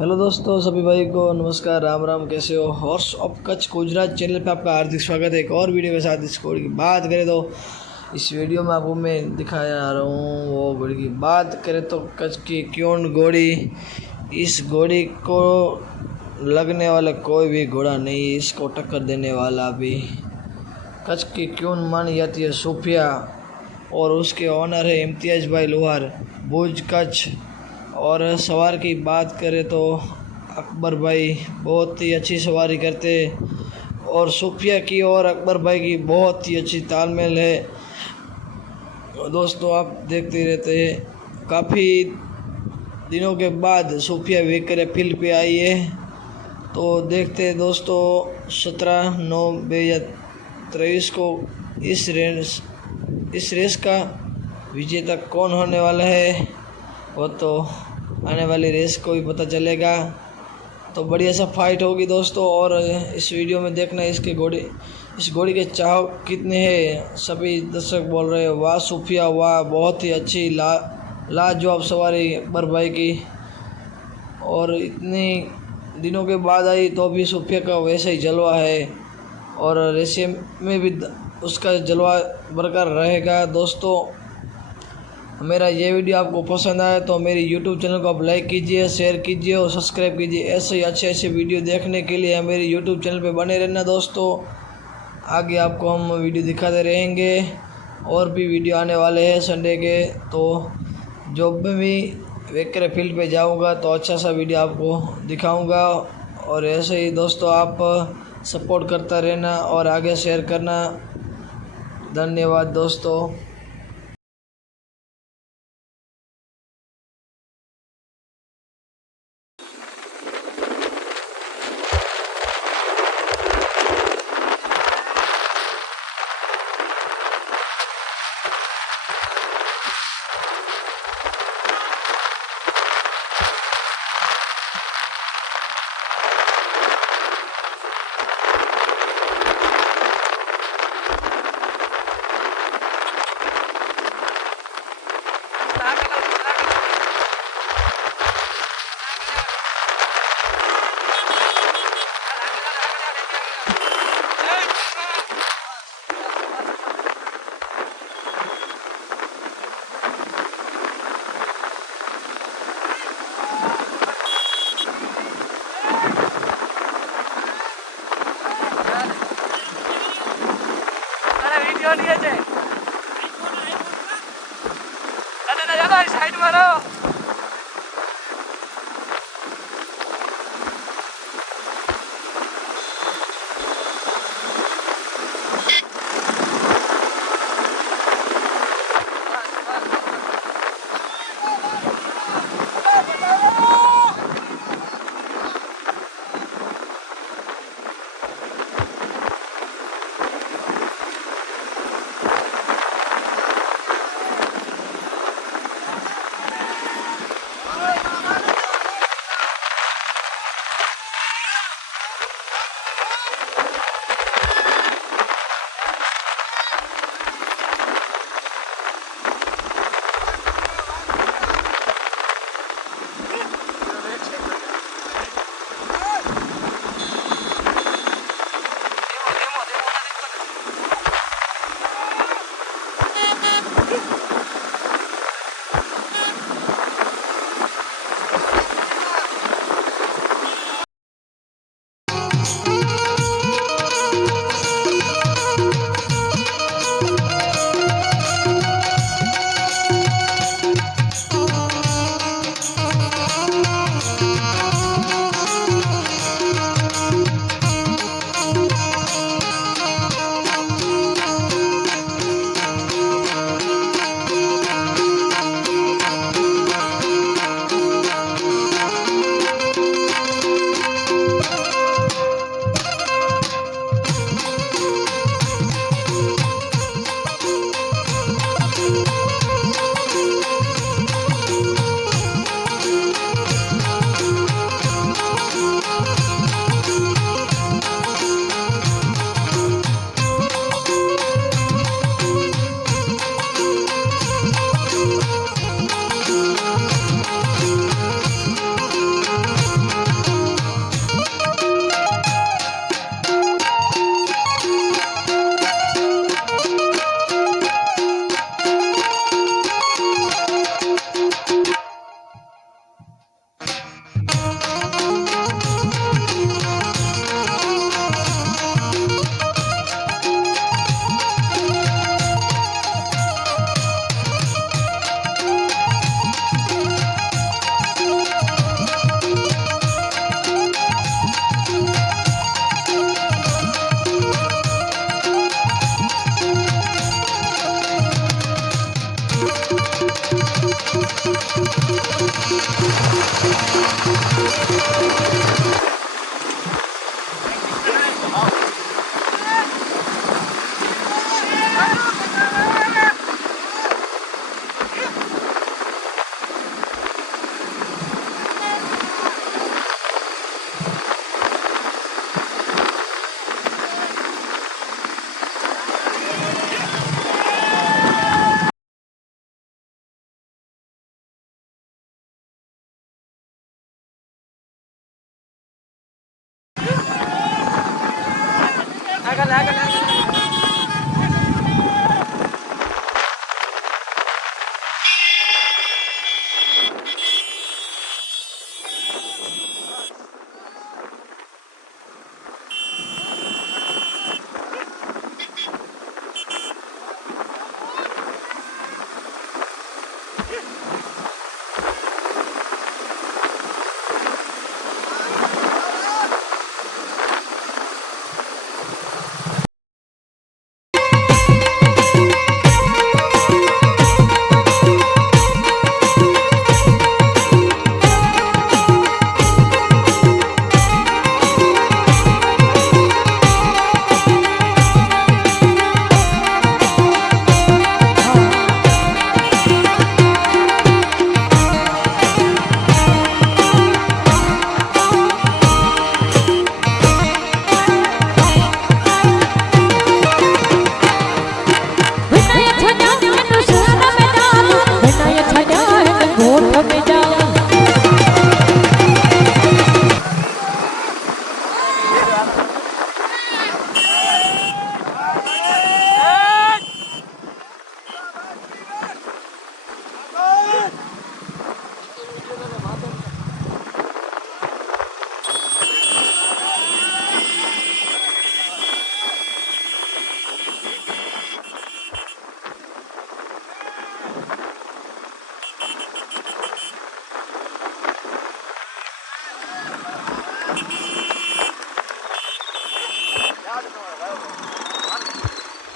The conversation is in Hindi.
हेलो दोस्तों, सभी भाई को नमस्कार, राम राम। कैसे हो? Horse of Kutch Gujarat channel पे आपका हार्दिक स्वागत है एक और वीडियो के साथ। इस घोड़ी की बात करें तो इस वीडियो में आपको मैं दिखाया आ रहा हूँ वो घोड़ी की बात करें तो कच्छ की क्यों घोड़ी। इस घोड़ी को लगने वाला कोई भी घोड़ा नहीं, इसको टक्कर देने वाला भी। कच्छ की क्यों मानी जाती है सूफिया और उसके ऑनर है इम्तियाज़ भाई लोहार, भुज कच्छ। और सवार की बात करें तो अकबर भाई बहुत ही अच्छी सवारी करते और सूफिया की और अकबर भाई की बहुत ही अच्छी तालमेल है। दोस्तों आप देखते रहते हैं, काफ़ी दिनों के बाद सूफिया विक्रे फील्ड पे आई है, तो देखते हैं दोस्तों 17/9/2023 को इस रेस का विजेता कौन होने वाला है वो तो आने वाली रेस को ही पता चलेगा। तो बढ़िया सा फाइट होगी दोस्तों। और इस वीडियो में देखना इस घोड़ी के चाहक कितने हैं। सभी दर्शक बोल रहे हैं वाह सूफिया वाह, बहुत ही अच्छी लाजवाब सवारी अकबर भाई की। और इतने दिनों के बाद आई तो भी सूफिया का वैसा ही जलवा है और रेसे में भी उसका जलवा बरकरार रहेगा। दोस्तों मेरा ये वीडियो आपको पसंद आए तो मेरी यूट्यूब चैनल को आप लाइक कीजिए, शेयर कीजिए और सब्सक्राइब कीजिए। ऐसे ही अच्छे वीडियो देखने के लिए मेरे यूट्यूब चैनल पे बने रहना दोस्तों। आगे आपको हम वीडियो दिखाते रहेंगे और भी वीडियो आने वाले हैं संडे के। तो जब भी वेकरे फील्ड पे जाऊंगा तो अच्छा सा वीडियो आपको दिखाऊंगा। और ऐसे ही दोस्तों आप सपोर्ट करता रहना और आगे शेयर करना। धन्यवाद दोस्तों। साइड मारो। आगे